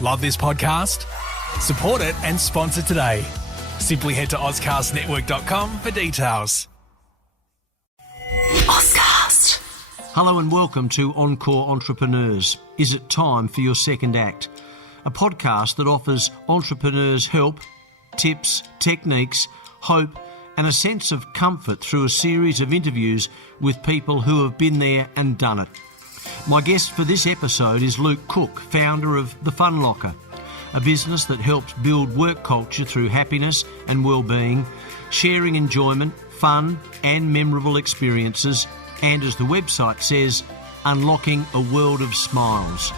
Love this podcast? Support it and sponsor today. Simply head to ozcastnetwork.com for details. Ozcast. Hello and welcome to Encore Entrepreneurs. Is it time for your second act? A podcast that offers entrepreneurs help, tips, techniques, hope and a sense of comfort through a series of interviews with people who have been there and done it. My guest for this episode is Luke Cook, founder of The Fun Locker, a business that helps build work culture through happiness and well-being, sharing enjoyment, fun and memorable experiences, and as the website says, unlocking a world of smiles.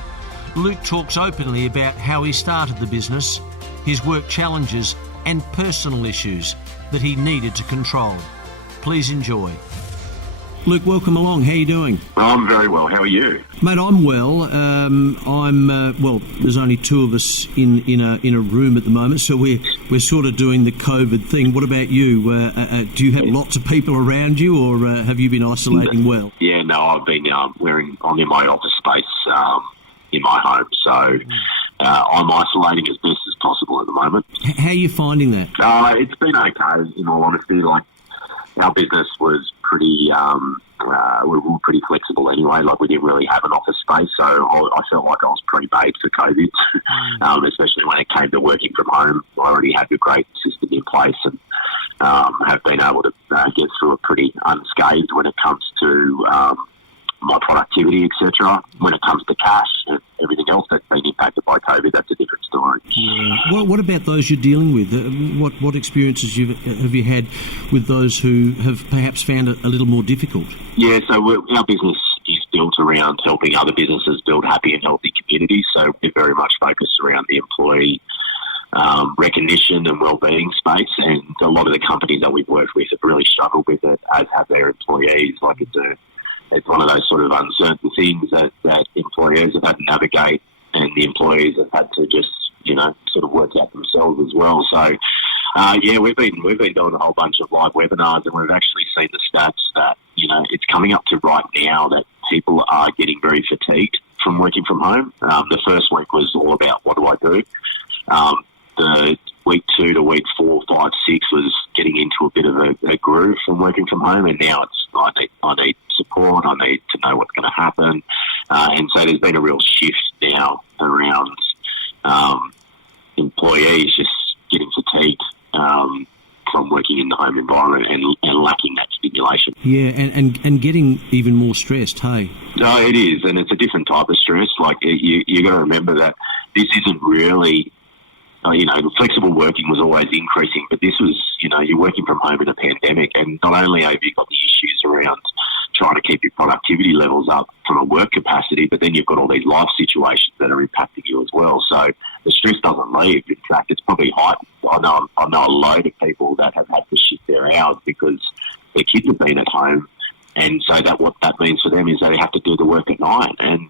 Luke talks openly about how he started the business, his work challenges and personal issues that he needed to control. Please enjoy. Luke, welcome along. How are you doing? I'm very well. How are you? Mate, I'm well. There's only two of us in a room at the moment, so we're sort of doing the COVID thing. What about you? Do you have lots of people around you, or have you been isolating well? Yeah, no, I've been. I'm in my office space in my home, so I'm isolating as best as possible at the moment. How are you finding that? It's been okay, in all honesty. Like, our business was pretty, we were pretty flexible anyway. Like, we didn't really have an office space, so I felt like I was pre-made for COVID, especially when it came to working from home. I already had a great system in place and have been able to get through it pretty unscathed when it comes to my productivity, etc. When it comes to cash and everything else that's been impacted by COVID, that's a different story. Yeah. Well, what about those you're dealing with? What experiences have you had with those who have perhaps found it a little more difficult? Yeah, so our business is built around helping other businesses build happy and healthy communities. So we're very much focused around the employee recognition and wellbeing space, and a lot of the companies that we've worked with have really struggled with it, as have their employees. Like, it's one of those sort of uncertain things that employers have had to navigate, and the employees have had to just, sort of work out themselves as well. So, we've been doing a whole bunch of live webinars, and we've actually seen the stats that, it's coming up to right now that people are getting very fatigued from working from home. The first week was all about what do I do? The week 2 to week 4, 5, 6 was getting into a bit of a groove from working from home, and now it's I need support, I need to know what's going to happen, and so there's been a real shift now around employees just getting fatigued from working in the home environment and lacking that stimulation. Yeah, and getting even more stressed, hey? No, it is, and it's a different type of stress. Like, you got to remember that this isn't really... flexible working was always increasing, but this was, you're working from home in a pandemic, and not only have you got the issues around trying to keep your productivity levels up from a work capacity, but then you've got all these life situations that are impacting you as well. So the stress doesn't leave. In fact, it's probably heightened. I know a load of people that have had to shift their hours because their kids have been at home, and so what that means for them is they have to do the work at night, and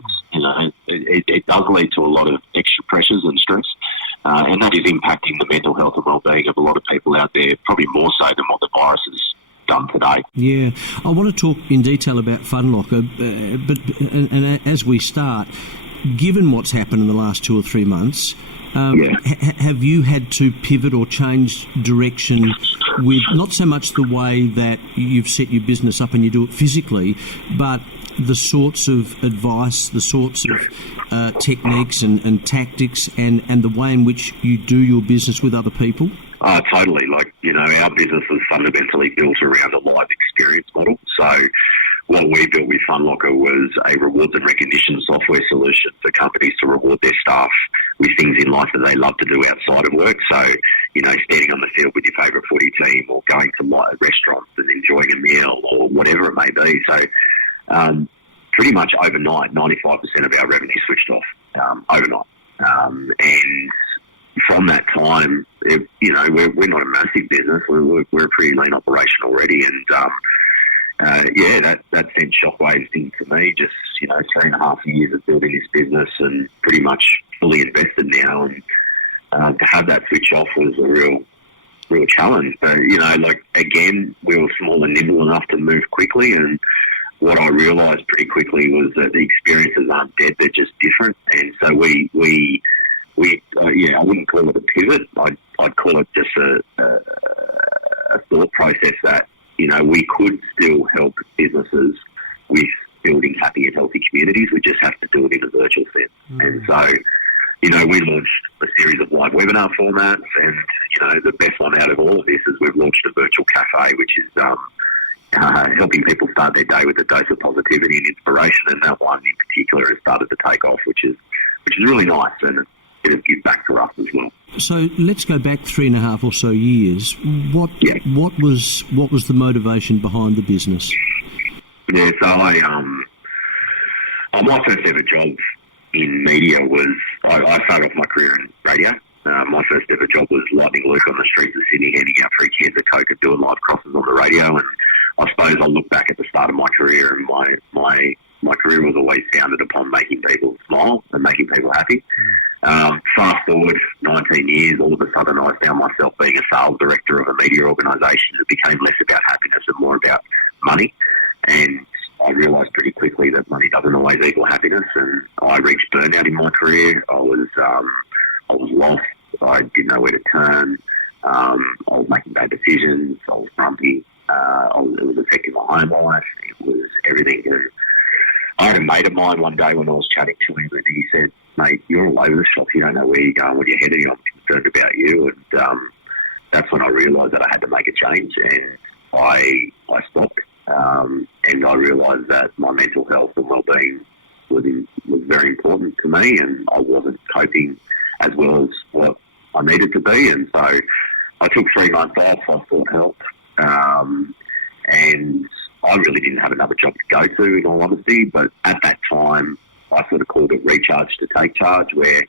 it does lead to a lot of extra pressures and stress. And that is impacting the mental health and well-being of a lot of people out there, probably more so than what the virus has done today. Yeah, I want to talk in detail about Fun Locker, but as we start, given what's happened in the last 2 or 3 months, have you had to pivot or change direction with not so much the way that you've set your business up and you do it physically, but the sorts of advice, the sorts of techniques and tactics and the way in which you do your business with other people? Totally. Like, our business was fundamentally built around a live experience model. So what we built with Fun Locker was a rewards and recognition software solution for companies to reward their staff with things in life that they love to do outside of work. So, standing on the field with your favourite footy team, or going to restaurants and enjoying a meal, or whatever it may be. So, pretty much overnight, 95% of our revenue switched off overnight. And from that time, we're not a massive business. We're a pretty lean operation already, and that sent shockwaves into me. Just 3.5 years of building this business, and pretty much fully invested now. And to have that switch off was a real challenge. But again, we were small and nimble enough to move quickly. And what I realised pretty quickly was that the experiences aren't dead; they're just different. And so we call it a pivot. I'd call it just a thought process that, we could still help businesses with building happy and healthy communities. We just have to do it in a virtual sense. And so, we launched a series of live webinar formats, and, the best one out of all of this is we've launched a virtual cafe, which is helping people start their day with a dose of positivity and inspiration. And that one in particular has started to take off, which is really nice, and it gives back to us as well. So let's go back 3.5 or so years. What was the motivation behind the business? Yeah, so my first ever job in media was, I started off my career in radio. My first ever job was Lightning Luke on the streets of Sydney, handing out free cans of Coke and doing live crosses on the radio. And I suppose I look back at the start of my career, and my career was always founded upon making people smile and making people happy. Fast forward 19 years, all of a sudden I found myself being a sales director of a media organisation. It became less about happiness and more about money. And I realised pretty quickly that money doesn't always equal happiness, and I reached burnout in my career. I was lost. I didn't know where to turn. I was making bad decisions. I was grumpy. It was affecting my home life. It was everything. And I had a mate of mine one day when I was chatting to him, and he said, "Mate, you're all over the shop. You don't know where you're going, where you're heading. I'm concerned about you." And that's when I realised that I had to make a change, and I stopped. And I realised that my mental health and well-being was very important to me, and I wasn't coping as well as what I needed to be. And so I took 3 months off. I sought help, and I really didn't have another job to go to, in all honesty. But at that time, I sort of called it recharge to take charge, where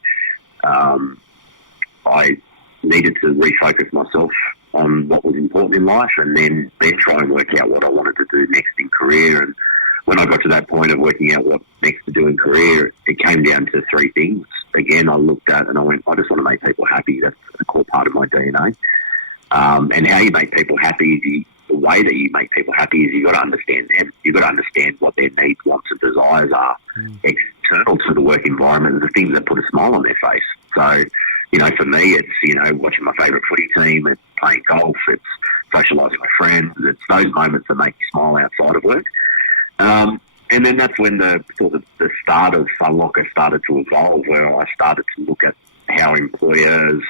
I needed to refocus myself on what was important in life, and then try and work out what I wanted to do next in career. And when I got to that point of working out what next to do in career, it came down to 3 things. Again, I looked at and I went, I just want to make people happy. That's a core part of my DNA. And how you make people happy, the way that you make people happy is you've got to understand them. You've got to understand what their needs, wants and desires are external to the work environment, the things that put a smile on their face. So, for me, it's, watching my favourite footy team, it's playing golf, it's socialising with friends, it's those moments that make you smile outside of work. And then that's when the start of Sunlocker started to evolve, where I started to look at how employers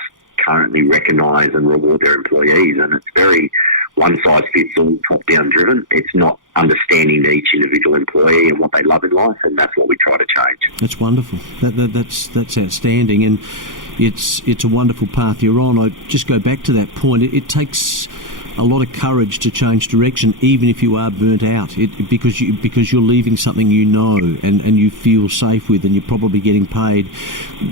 currently recognise and reward their employees. And it's very one-size-fits-all, top-down driven. It's not understanding each individual employee and what they love in life, and that's what we try to change. That's wonderful. That's outstanding, and it's a wonderful path you're on. I just go back to that point. It takes a lot of courage to change direction, even if you are burnt out, because you're leaving something and you feel safe with, and you're probably getting paid,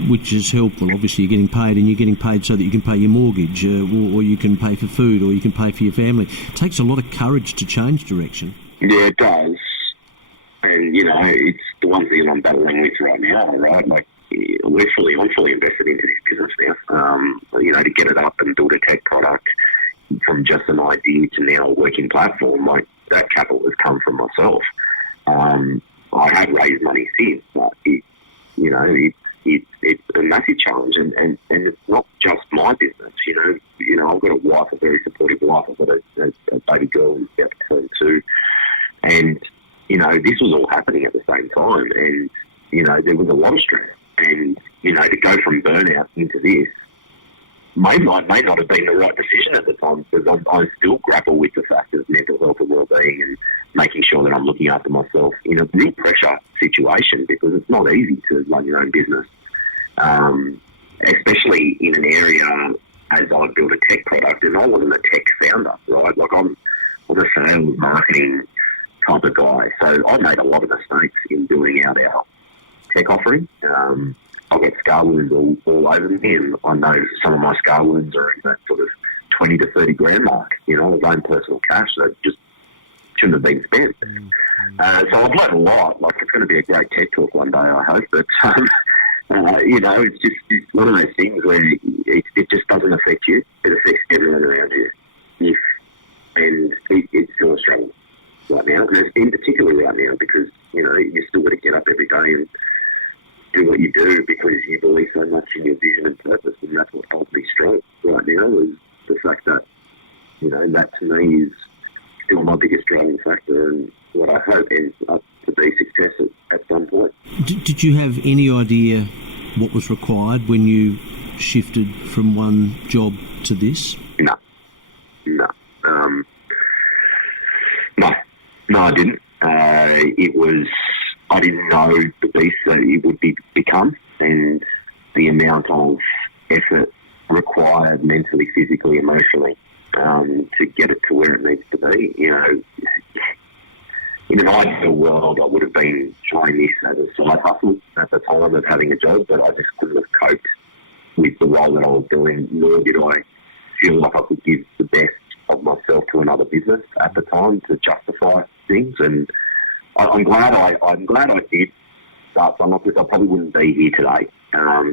which is helpful. Obviously, you're getting paid, and you're getting paid so that you can pay your mortgage, or you can pay for food, or you can pay for your family. It takes a lot of courage to change direction. Yeah, it does. And, it's the one thing I'm battling with right now, right? Like, I'm fully invested into this business now. To get it up and build a tech product from just an idea to now a working platform, like that capital has come from myself. I have raised money since, but it's a massive challenge, and it's not just my business. I've got a wife, a very supportive wife. I've got a baby girl who's about to turn 2, and this was all happening at the same time, and there was a lot of stress, and to go from burnout into this may not have been the right decision at the time, because I still grapple with the fact of mental health and well-being and making sure that I'm looking after myself in a real pressure situation, because it's not easy to run your own business, especially in an area as I built a tech product, and I wasn't a tech founder, right? Like I was a sales marketing type of guy, so I made a lot of mistakes in building out our tech offering. I've got scar wounds all over me, and I know some of my scar wounds are in that sort of 20 to 30 grand mark, of own personal cash that just shouldn't have been spent. So I've learned a lot. Like, it's going to be a great TED Talk one day, I hope, but it's one of those things where it just doesn't affect you. It affects everyone around you. And it's still a struggle right now, and it's in particular right now, because, you still got to get up every day and do what you do, because you believe so much in your vision and purpose, and that's what holds me strong right now, is the fact that, that to me is still my biggest driving factor, and what I hope ends up to be success at some point. Did you have any idea what was required when you shifted from one job to this? No, I didn't. I didn't know the beast that it would become, and the amount of effort required mentally, physically, emotionally, to get it to where it needs to be. In an ideal world, I would have been trying this as a side hustle at the time of having a job, but I just couldn't have coped with the role that I was doing, nor did I feel like I could give the best of myself to another business at the time to justify things. And I'm glad I did start Sunlock, because I probably wouldn't be here today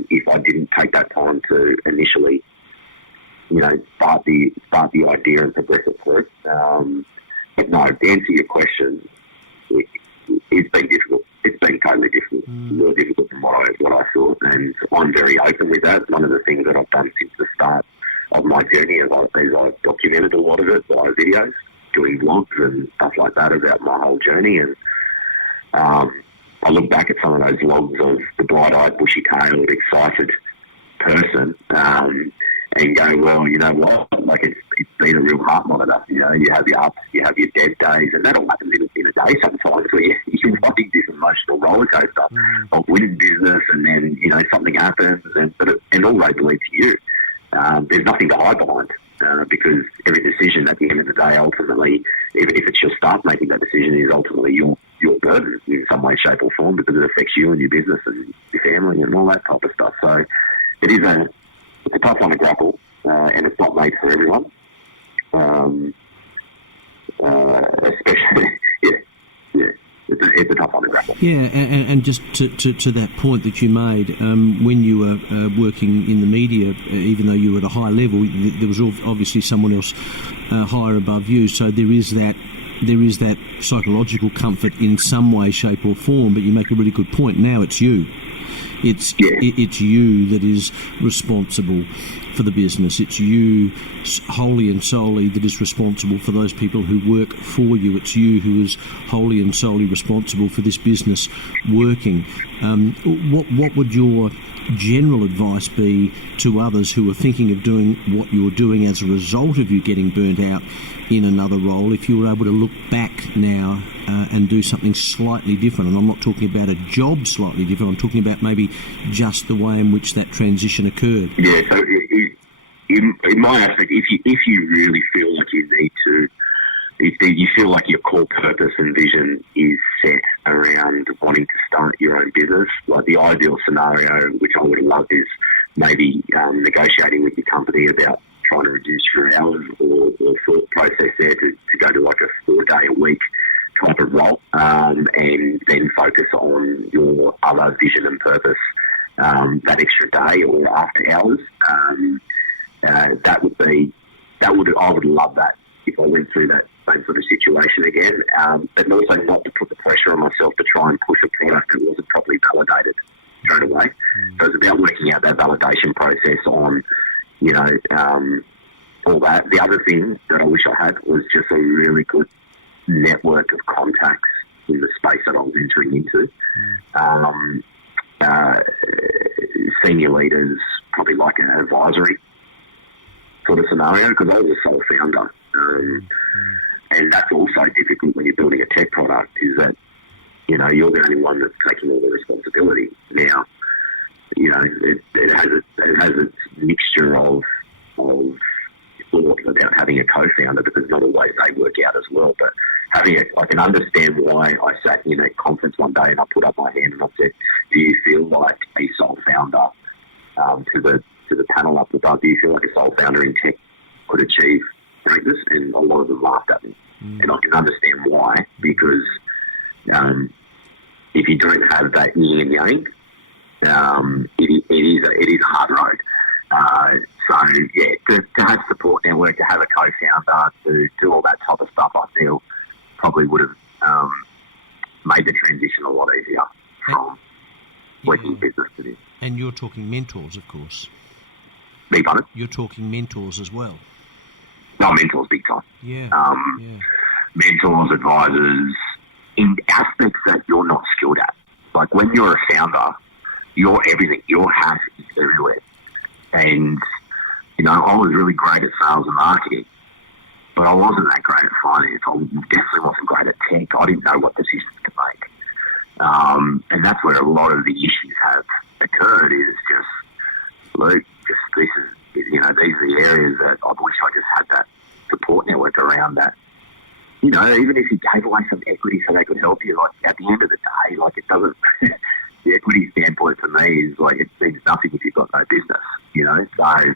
if I didn't take that time to initially, start the idea and progress it through. But no, to answer your question, it's been difficult. It's been totally difficult, more difficult than what I thought, and I'm very open with that. One of the things that I've done since the start of my journey is I've documented a lot of it via videos, doing vlogs and stuff like that about my whole journey. And I look back at some of those vlogs of the bright-eyed, bushy-tailed, excited person and go, well, you know what? Like, it's been a real heart monitor. You have your ups, you have your dead days, and that all happens in a day sometimes, where you're riding this emotional roller coaster of winning business, and then something happens, and all roads lead to you. There's nothing to hide behind, because every decision at the end of the day, ultimately, even if it's your staff making that decision, is ultimately your burden in some way, shape or form, because it affects you and your business and your family and all that type of stuff. So it's a tough one to grapple, and it's not made for everyone. Especially, it's a tough one to grapple. Yeah, and just to that point that you made, when you were working in the media, even though you were at a high level, there was obviously someone else higher above you. So there is that psychological comfort in some way, shape or form. But you make a really good point. Now it's you. It's you that is responsible for the business. It's you wholly and solely that is responsible for those people who work for you. It's you who is wholly and solely responsible for this business working. What would your general advice be to others who are thinking of doing what you're doing as a result of you getting burnt out in another role, if you were able to look back now and do something slightly different? And I'm not talking about a job slightly different, I'm talking about maybe just the way in which that transition occurred. Yeah, so in my aspect, if you really feel like you need to, if you feel like your core purpose and vision is set around wanting to start your own business, like the ideal scenario, which I would love, is maybe negotiating with your company about trying to reduce your hours, or thought process there to go to like a 4-day-a-week type of role, and then focus on your other vision and purpose that extra day or after hours. I would love that if I went through that same sort of situation again, but also not to put the pressure on myself to try and push a product that wasn't properly validated straight away. So it's about working out that validation process on, all that. The other thing that I wish I had was just a really good network of contacts in the space that I was entering into. Senior leaders, probably like an advisory sort of scenario, because I was a sole founder. And that's also difficult when you're building a tech product, is that, you're the only one that's taking all the responsibility. Now, it has its mixture of thought about having a co-founder, because not always they work out as well. But I can understand why I sat in a conference one day and I put up my hand and I said, do you feel like a sole founder, to the panel up above, do you feel like a sole founder in tech could achieve greatness? And a lot of them laughed at me. And I can understand why, because if you don't have that yin and yang, it is a hard road. To have support network, to have a co-founder, to do all that type of stuff, I feel probably would have made the transition a lot easier from working business to this. And your talking mentors, of course. Big pardon? You're talking mentors as well. No, mentors, big time. Yeah. Mentors, advisors, in aspects that you're not skilled at. Like when you're a founder, you're everything. Your hat is everywhere. And, you know, I was really great at sales and marketing, but I wasn't that great at finance. I definitely wasn't great at tech. I didn't know what decisions to make. And that's where a lot of the issues have occurred is just, Luke, this is, you know, these are the areas that I wish I just had that support network around that. You know, even if you gave away some equity so they could help you, like at the end of the day, like it doesn't, the equity standpoint for me is like it means nothing if you've got no business, you know. So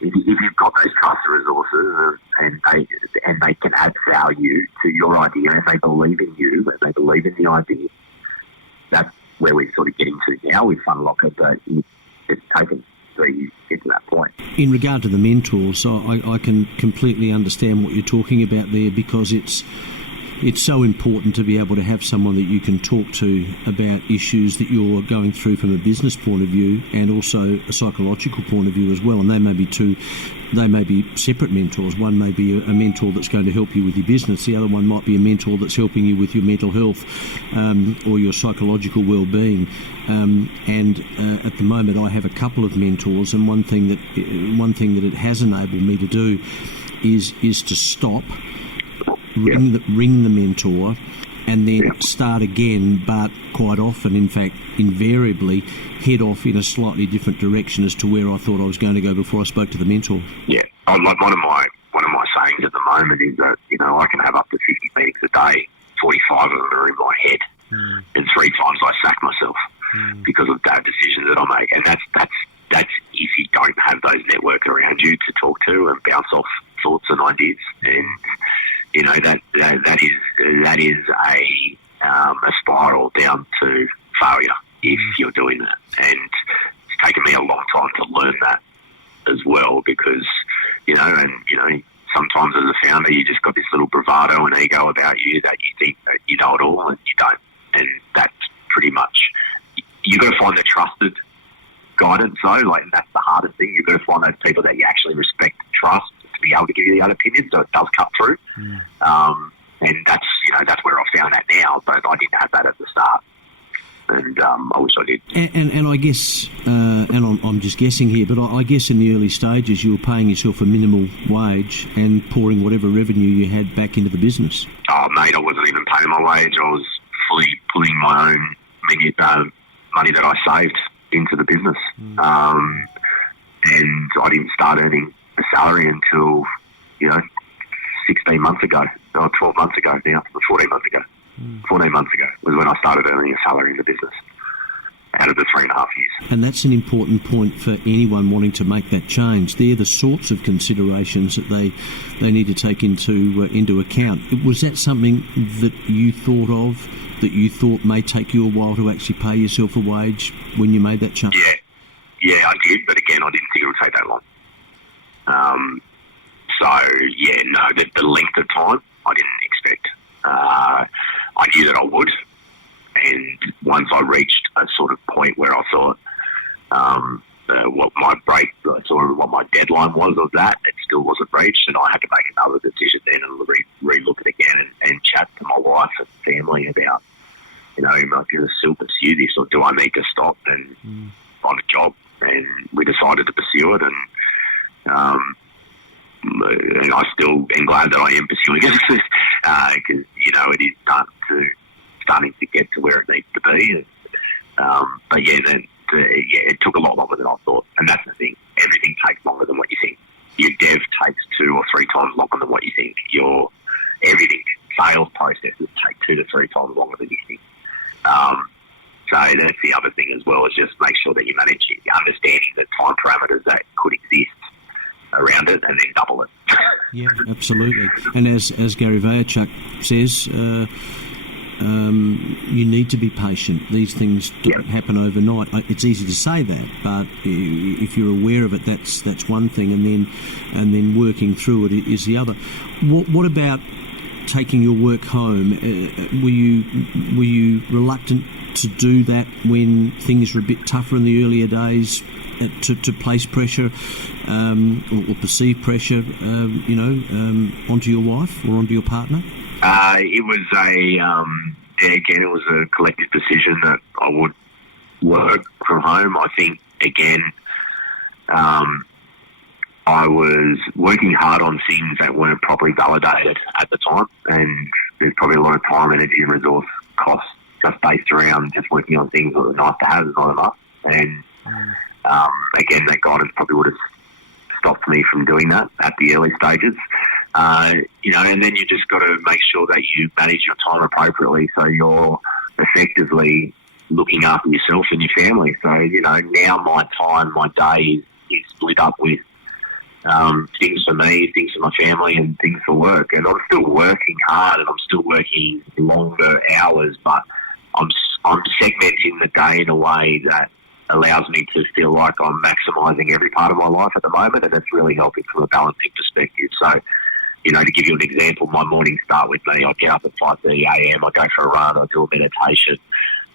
if you've got those trusted resources and they can add value to your idea and they believe in you and they believe in the idea, that's where we're sort of getting to now with Funlocker, but it's taken 3 years to get to that point. In regard to the mentors, I can completely understand what you're talking about there, because it's so important to be able to have someone that you can talk to about issues that you're going through from a business point of view and also a psychological point of view as well. And they may be separate mentors. One may be a mentor that's going to help you with your business. The other one might be a mentor that's helping you with your mental health or your psychological well-being. And at the moment, I have a couple of mentors, and one thing that it has enabled me to do is to stop. Ring the mentor and then start again, but quite often, in fact, invariably, head off in a slightly different direction as to where I thought I was going to go before I spoke to the mentor. Yeah, like one of my sayings at the moment is that, you know, I can have up to 50 meetings a day, 45 of them are in my head, and 3 times I sack myself because of bad decisions that I make, and that's if you don't have those network around you to talk to and bounce off thoughts and ideas. And you know, that is a spiral down to failure if you're doing that. And it's taken me a long time to learn that as well, because, you know, sometimes as a founder, you just got this little bravado and ego about you that you think that you know it all and you don't. And that's pretty much, you've got to find the trusted guidance though, like that's the hardest thing. You've got to find those people that you actually respect and trust to be able to give you the other opinion, so it does cut through. And that's where I found that now, but I didn't have that at the start, and I wish I did. And I guess, and I'm just guessing here, but I guess in the early stages you were paying yourself a minimal wage and pouring whatever revenue you had back into the business. Oh mate, I wasn't even paying my wage. I was fully pulling my own money that I saved into the business, and I didn't start earning a salary until, 16 months ago, or 12 months ago now, 14 months ago. 14 months ago was when I started earning a salary in the business out of the 3.5 years. And that's an important point for anyone wanting to make that change. They're the sorts of considerations that they need to take into account. Was that something that you thought of, that you thought may take you a while to actually pay yourself a wage when you made that change? Yeah, I did, but again, I didn't think it would take that long. The length of time I didn't expect. I knew that I would, and once I reached a sort of point where I thought what my deadline was of that, it still wasn't reached, and I had to make another decision then and re-look at it again and chat to my wife and family about, am I going to still pursue this, or do I need to stop and find a job? And we decided to pursue it, and I still am glad that I am pursuing it because it is starting to get to where it needs to be. It took a lot longer than I thought, and that's the thing. Everything takes longer than what you think. Your dev takes 2 or 3 times longer than what you think. Your everything, sales processes take 2 to 3 times longer than you think. So that's the other thing as well, is just make sure that you manage understanding the time parameters that could exist around it, and then double it. Yeah, absolutely. And as Gary Vaynerchuk says, you need to be patient. These things don't happen overnight. It's easy to say that, but if you're aware of it, that's one thing, and then working through it is the other. What about taking your work home? Were you reluctant to do that when things are a bit tougher in the earlier days, to place pressure or perceive pressure, onto your wife or onto your partner? It was a collective decision that I would work from home. I think, again, I was working hard on things that weren't properly validated at the time, and there's probably a lot of time, energy and resource costs just based around just working on things that are nice to have and not enough. And again, that guidance probably would have stopped me from doing that at the early stages. And then you just got to make sure that you manage your time appropriately, so you're effectively looking after yourself and your family. So, now my day is split up with things for me, things for my family, and things for work. And I'm still working hard, and I'm still working longer hours, but I'm segmenting the day in a way that allows me to feel like I'm maximising every part of my life at the moment, and it's really helping from a balancing perspective. So, to give you an example, my mornings start with me. I get up at 5:30 a.m. I go for a run. I do a meditation.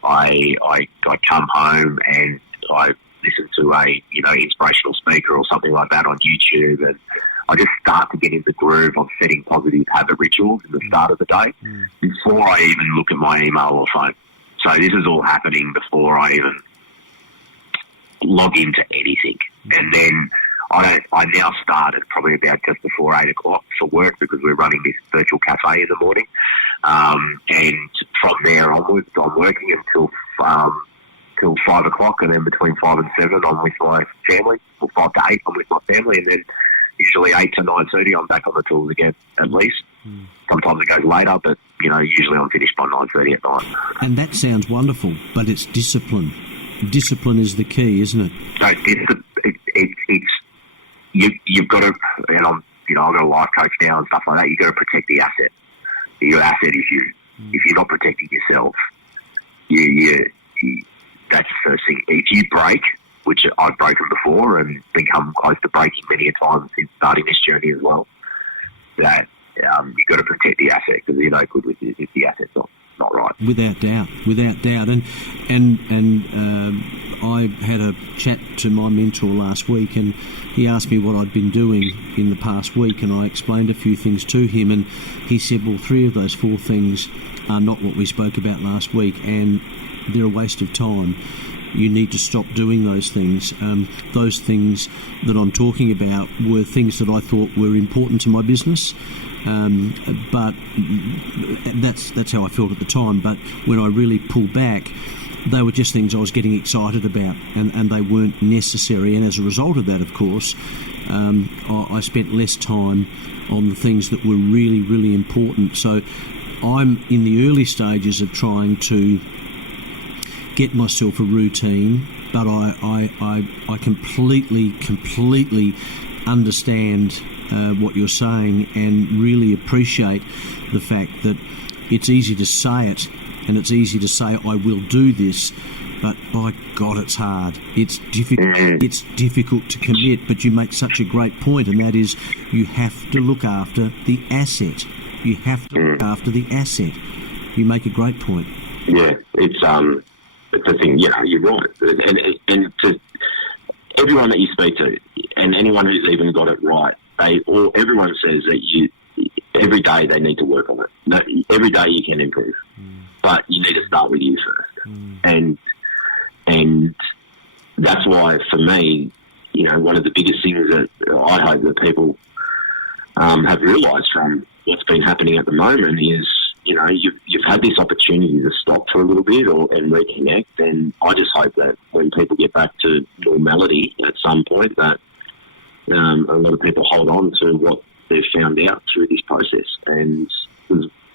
I come home and I listen to a inspirational speaker or something like that on YouTube, and I just start to get in the groove of setting positive habit rituals in the start of the day before I even look at my email or phone. So this is all happening before I even log into anything. And then I now start at probably about just before 8 o'clock for work, because we're running this virtual cafe in the morning. And from there onwards, I'm working until 5 o'clock, and then between 5 and 7, I'm with my family. Or 5 to 8, I'm with my family, and then usually 8 to 9:30, I'm back on the tools again, at least. Sometimes it goes later, but, usually I'm finished by 9:30 at night. And that sounds wonderful, but it's discipline. Discipline is the key, isn't it? So you've got to, and I've got a life coach now and stuff like that, you've got to protect the asset. Your asset is you. If you're not protecting yourself, that's the first thing. If you break, which I've broken before and been come close to breaking many a time since starting this journey as well, that you've got to protect the asset, because you're no good with it if the asset's not right. Without doubt. And I had a chat to my mentor last week, and he asked me what I'd been doing in the past week, and I explained a few things to him, and he said, well, 3 of those 4 things are not what we spoke about last week, and they're a waste of time. You need to stop doing those things. Those things that I'm talking about were things that I thought were important to my business, but that's how I felt at the time. But when I really pulled back, they were just things I was getting excited about, and they weren't necessary. And as a result of that, of course, I spent less time on the things that were really, really important. So I'm in the early stages of trying to get myself a routine, but I completely understand what you're saying, and really appreciate the fact that it's easy to say it, and it's easy to say I will do this, but by God, it's hard. It's difficult. It's difficult to commit. But you make such a great point, and that is, you have to look after the asset. You have to look after the asset. You make a great point. Yeah, it's the thing. Yeah, you're right. And to everyone that you speak to, and anyone who's even got it right, everyone says that every day they need to work on it. No, every day you can improve, but you need to start with you first. And that's why, for me, one of the biggest things that I hope that people have realised from what's been happening at the moment is, you've had this opportunity to stop for a little bit and reconnect, and I just hope that when people get back to normality at some point, that a lot of people hold on to what they've found out through this process. And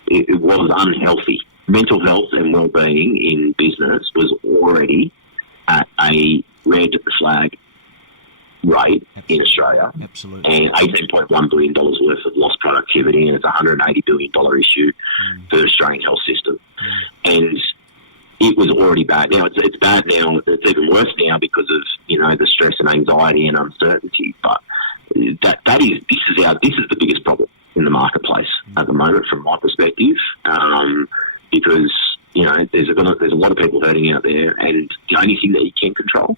it was unhealthy. Mental health and well-being in business was already at a red flag rate in Australia. Absolutely. And $18.1 billion worth of lost productivity, and it's a $180 billion issue for the Australian health system. And it was already bad. Now it's bad now. It's even worse now because of the stress and anxiety and uncertainty. But this is the biggest problem in the marketplace at the moment, from my perspective, because there's a lot of people hurting out there, and the only thing that you can control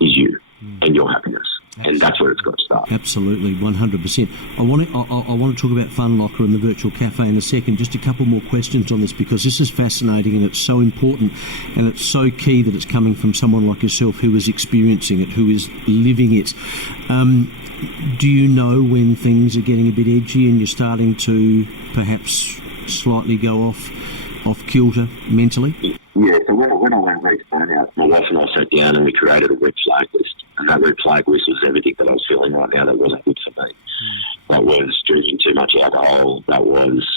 is you and your happiness. Absolutely. And that's where it's got to start. Absolutely, 100%. I want to talk about Fun Locker and the virtual cafe in a second. Just a couple more questions on this, because this is fascinating and it's so important, and it's so key that it's coming from someone like yourself who is experiencing it, who is living it. Do you know when things are getting a bit edgy and you're starting to perhaps slightly go off kilter mentally? Yeah, so when I went reach burnout, my wife and I sat down and we created a red flag list. And that red flag list was everything that I was feeling right now that wasn't good for me. That was drinking too much alcohol. That was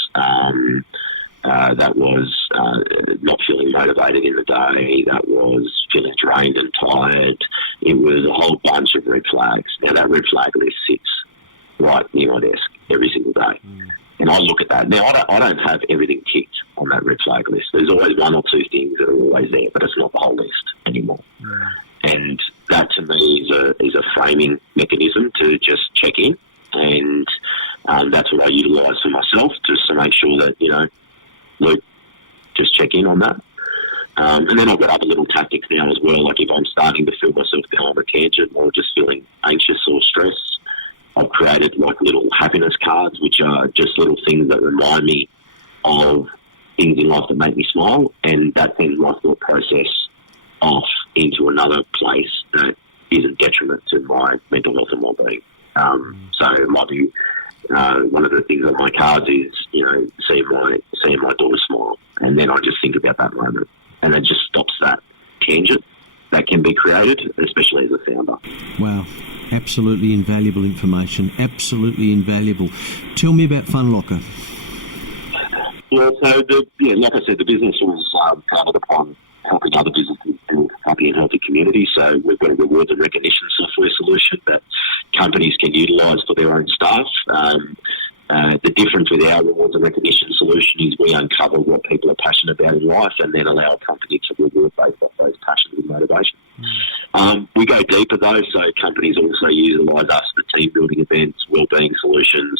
not feeling motivated in the day. That was feeling drained and tired. It was a whole bunch of red flags. Now, that red flag list sits right near my desk every single day. And I look at that. Now, I don't have everything ticked on that red flag list. There's always one or two things that are always there, but it's not the whole list anymore. And that, to me, is a framing mechanism to just check in. And that's what I utilise for myself, just to make sure that, Luke, just check in on that. And then I've got other little tactics now as well. Like if I'm starting to feel myself go on a tangent or just feeling anxious or stressed, I've created like little happiness cards, which are just little things that remind me of things in life that make me smile, and that sends my thought process off into another place that isn't detriment to my mental health and well-being. So it might be one of the things on my cards is, seeing my daughter smile, and then I just think about that moment, and it just stops that tangent that can be created, especially as a founder. Wow. Absolutely invaluable information. Absolutely invaluable. Tell me about Fun Locker. Yeah, so like I said, the business was founded upon helping other businesses build happy and healthy communities. So we've got a rewards and recognition software solution that companies can utilise for their own staff. The difference with our rewards and recognition solution is we uncover what people are passionate about in life and then allow a company to reward based off those passions and motivations. We go deeper though, so companies also utilise us for team building events, wellbeing solutions,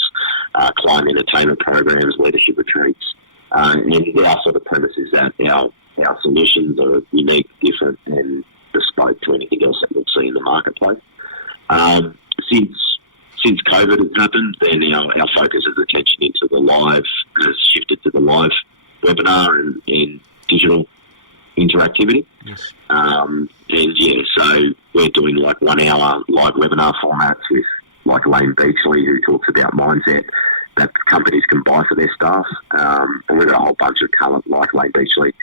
client entertainment programs, leadership retreats. And our sort of premise is that our solutions are unique, different and bespoke to anything else that we'll see in the marketplace. Since COVID has happened, then our focus as attention into the live has shifted to the live webinar and digital interactivity. Yes. So we're doing like 1 hour live webinar formats with like Layne Beachley, who talks about mindset that companies can buy for their staff. And we've got a whole bunch of talent like Layne Beachley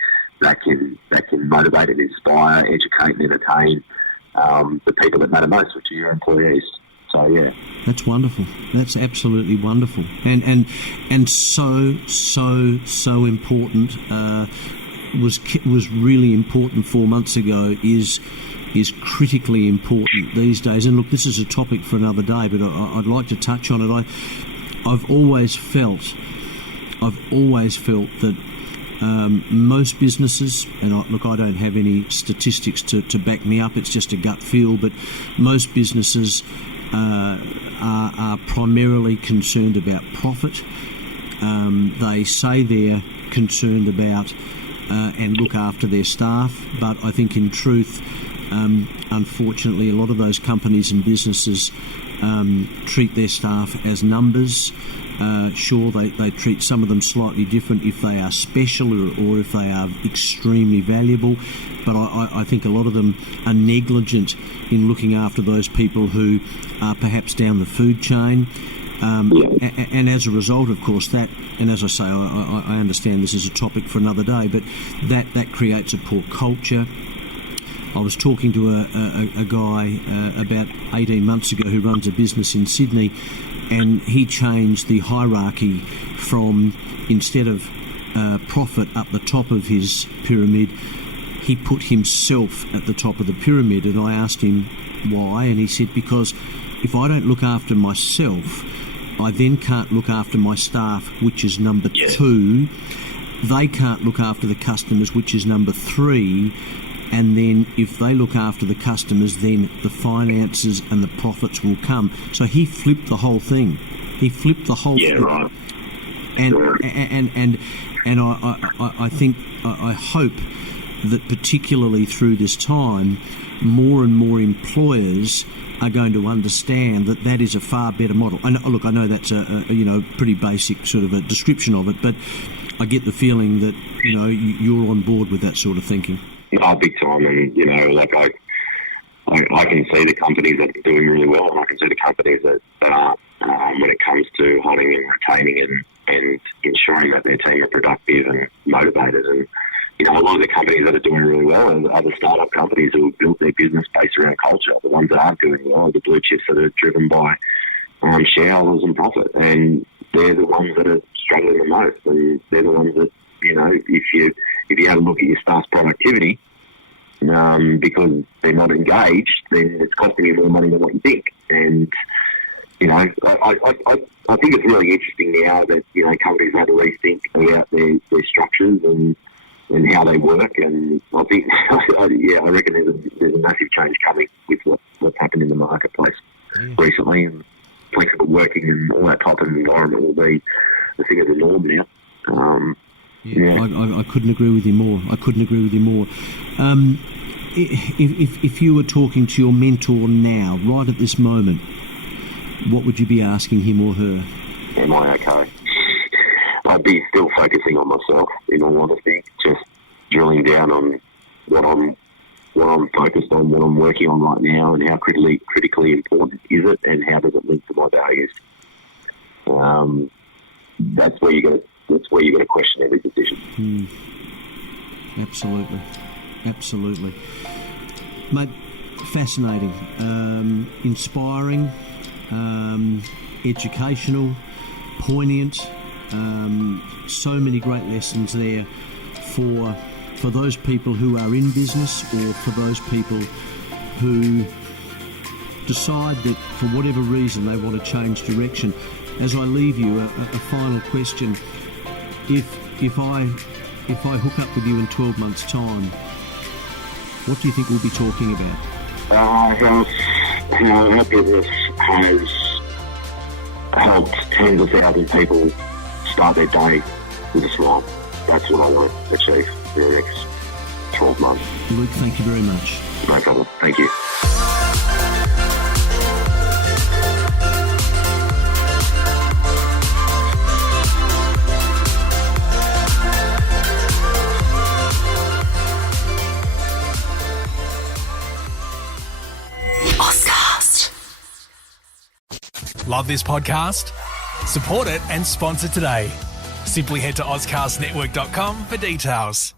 that can motivate and inspire, educate and entertain the people that matter most, which are your employees. So yeah, that's wonderful. That's absolutely wonderful, and so important. Was really important 4 months ago. Is critically important these days. And look, this is a topic for another day, but I'd like to touch on it. I've always felt that most businesses, and I don't have any statistics to back me up. It's just a gut feel, but most businesses are primarily concerned about profit. They say they're concerned about and look after their staff, but I think in truth, unfortunately, a lot of those companies and businesses treat their staff as numbers. Sure, they treat some of them slightly different if they are special or if they are extremely valuable, but I think a lot of them are negligent in looking after those people who are perhaps down the food chain. And as a result, of course, that, and as I say, I understand this is a topic for another day, but that creates a poor culture. I was talking to a guy about 18 months ago who runs a business in Sydney, and he changed the hierarchy from, instead of profit up the top of his pyramid, he put himself at the top of the pyramid. And I asked him why, and he said, because if I don't look after myself, I then can't look after my staff, which is number 2. They can't look after the customers, which is number 3. And then if they look after the customers, then the finances and the profits will come. So he flipped the whole thing. He flipped the whole thing. Right. I think I hope that particularly through this time, more and more employers are going to understand that that is a far better model. And look, I know that's a pretty basic sort of a description of it, but I get the feeling that you're on board with that sort of thinking. No, big time, and I can see the companies that are doing really well, and I can see the companies that aren't when it comes to holding and retaining and ensuring that their team are productive and motivated. And a lot of the companies that are doing really well are the startup companies who have built their business based around culture. The ones that aren't doing well are the blue chips that are driven by shareholders and profit, and they're the ones that are struggling the most. And they're the ones that if you have a look at your staff's productivity, because they're not engaged, then it's costing you more money than what you think. And I think it's really interesting now that companies have to rethink about their structures and how they work. And I think I reckon there's a massive change coming with what's happened in the marketplace recently, and flexible working and all that type of environment will be the thing of the norm now. I couldn't agree with you more. If you were talking to your mentor now, right at this moment, what would you be asking him or her? Am I okay? I'd be still focusing on myself, in all honesty, just drilling down on what I'm focused on, what I'm working on right now, and how critically important is it, and how does it link to my values. That's where you got to question every decision. Absolutely, mate. Fascinating, inspiring, educational, poignant. So many great lessons there for those people who are in business, or for those people who decide that for whatever reason they want to change direction. As I leave you, a final question: if I hook up with you in 12 months' time, what do you think we'll be talking about? How our business has helped tens of thousands of people start their day with a smile. That's what I want to achieve in the next 12 months. Luke, thank you very much. No problem. Thank you. Love this podcast? Support it and sponsor today. Simply head to AuscastNetwork.com for details.